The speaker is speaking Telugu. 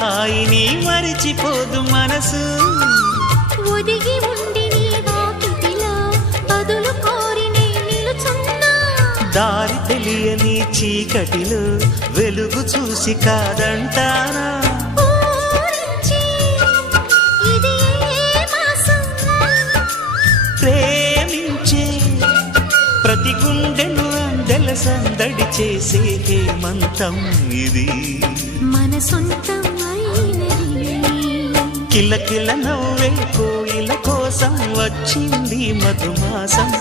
హాయిని మరిచిపోదు మనసు. ఒదిగి ఉండి నీ వాకిటిలో బదులు కోరి నే నిలుచున్నా. దారి తెలియని చీకటిలో వెలుగు చూసి కాదంటానా. ఊరించి ఇది ఏ మాసం? ప్రేమించే ప్రతి గుండెను అందెల సందడి చేసే హేమంతం ఇది. మన సొంతం అయినది. కిలకిల నవ్వే కోయిల కోసం వచ్చింది మధుమాసం.